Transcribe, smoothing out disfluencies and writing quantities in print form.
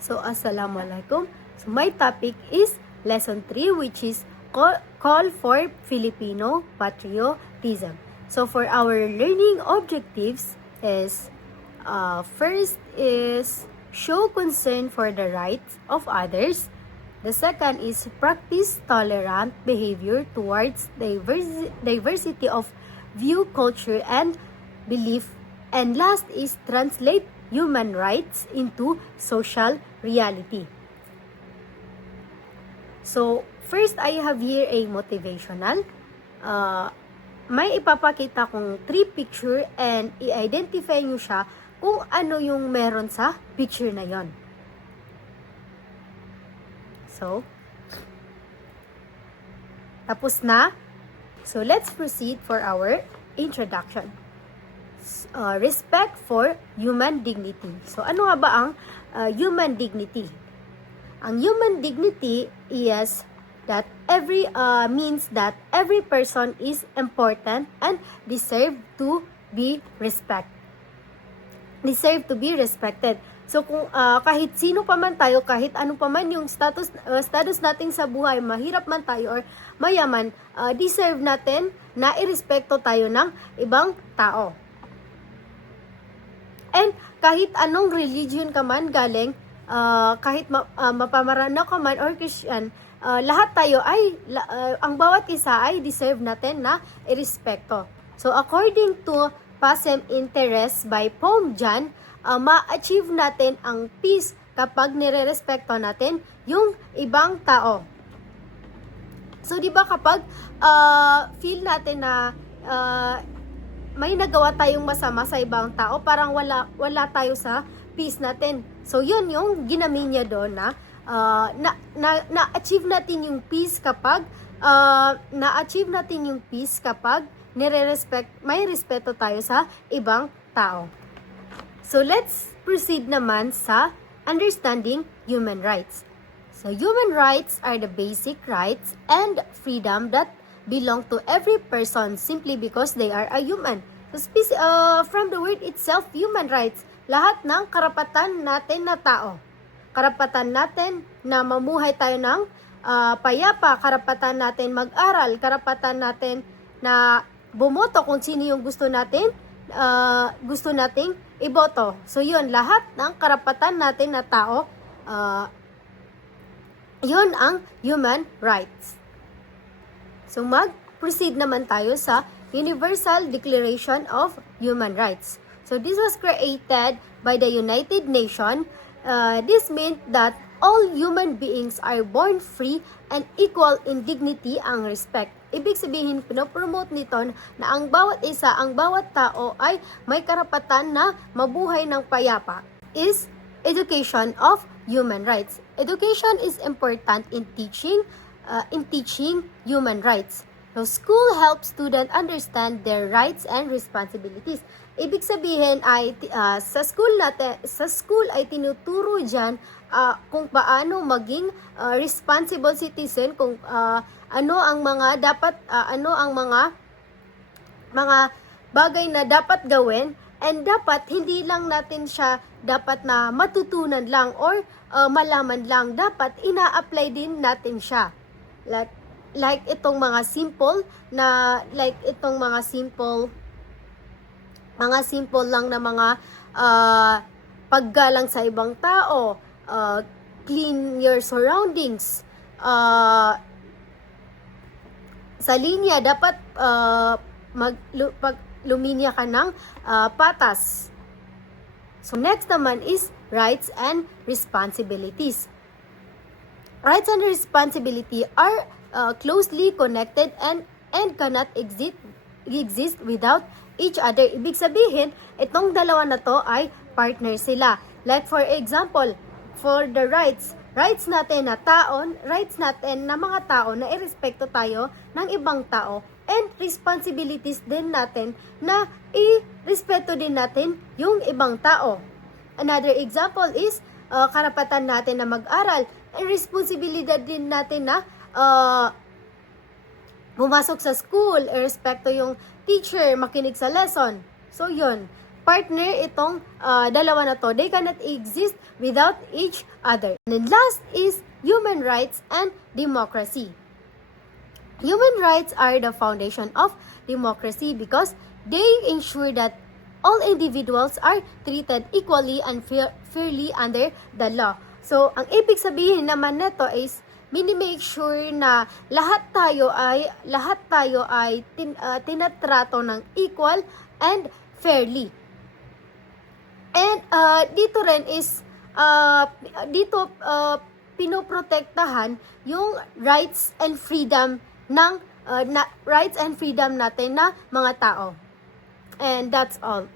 Assalamualaikum. So my topic is lesson 3, which is call for Filipino patriotism. So for our learning objectives is first is show concern for the rights of others. The second is practice tolerant behavior towards diversity of view, culture, and belief. And last is translate human rights into social reality. So, first I have here a motivational. May ipapakita kong 3 picture and i-identify nyo siya kung ano yung meron sa picture na yon. So, tapos na. So, let's proceed for our introduction. Respect for human dignity. So, ano nga ba ang human dignity? Ang human dignity is that means that every person is important and deserve to be respected. So kung kahit sino pa man tayo, kahit ano pa man yung status natin sa buhay, mahirap man tayo or mayaman, deserve natin na irespeto tayo ng ibang tao. And kahit anong religion ka man galing, kahit mapamarano ka man or Christian, lahat tayo ay, ang bawat isa ay deserve natin na irespeto. So according to Passem Interest by Pom Jan, ma-achieve natin ang peace kapag nire-respeto natin yung ibang tao. So, di ba kapag feel natin na may nagawa tayong masama sa ibang tao, parang wala tayo sa peace natin. So, yun yung ginamit niya doon na na-achieve natin yung peace kapag may respeto tayo sa ibang tao. So, let's proceed naman sa understanding human rights. So, human rights are the basic rights and freedom that belong to every person simply because they are a human. So, from the word itself, human rights, lahat ng karapatan natin na tao. Karapatan natin na mamuhay tayo ng payapa, karapatan natin mag-aral, karapatan natin na bumoto kung sino yung gusto nating iboto. So, yun, lahat ng karapatan natin na tao, yun ang human rights. So, mag-proceed naman tayo sa Universal Declaration of Human Rights. So, this was created by the United Nations. This meant that all human beings are born free and equal in dignity and respect. Ibig sabihin, pinopromote nito na ang bawat isa, ang bawat tao ay may karapatan na mabuhay ng payapa. Is education of human rights. Education is important in teaching human rights. So, school helps students understand their rights and responsibilities. Ibig sabihin ay sa school ay tinuturo diyan kung paano maging responsible citizen, kung ano ang mga bagay na dapat gawin, and dapat hindi lang natin siya dapat na matutunan lang or malaman lang, dapat ina-apply din natin siya. Like itong mga simple lang na mga paggalang sa ibang tao, clean your surroundings, sa linya dapat luminya ka ng patas. So next naman is rights and responsibilities. Rights and responsibility are closely connected and cannot exist without each other. Ibig sabihin, itong dalawa na to ay partner sila. Like for example, for the rights natin na mga tao na irespeto tayo ng ibang tao, and responsibilities din natin na irespeto din natin yung ibang tao. Another example is karapatan natin na mag-aral, and responsibilidad din natin na pumasok sa school, irespeto yung teacher, makinig sa lesson. So yun, partner itong dalawa na to. They cannot exist without each other. And then last is human rights and democracy. Human rights are the foundation of democracy because they ensure that all individuals are treated equally and fairly under the law. So, ang ibig sabihin naman nito is minimake sure na lahat tayo ay tinatrato ng equal and fairly. And dito rin is pinoprotektahan yung rights and freedom ng rights and freedom natin na mga tao. And that's all.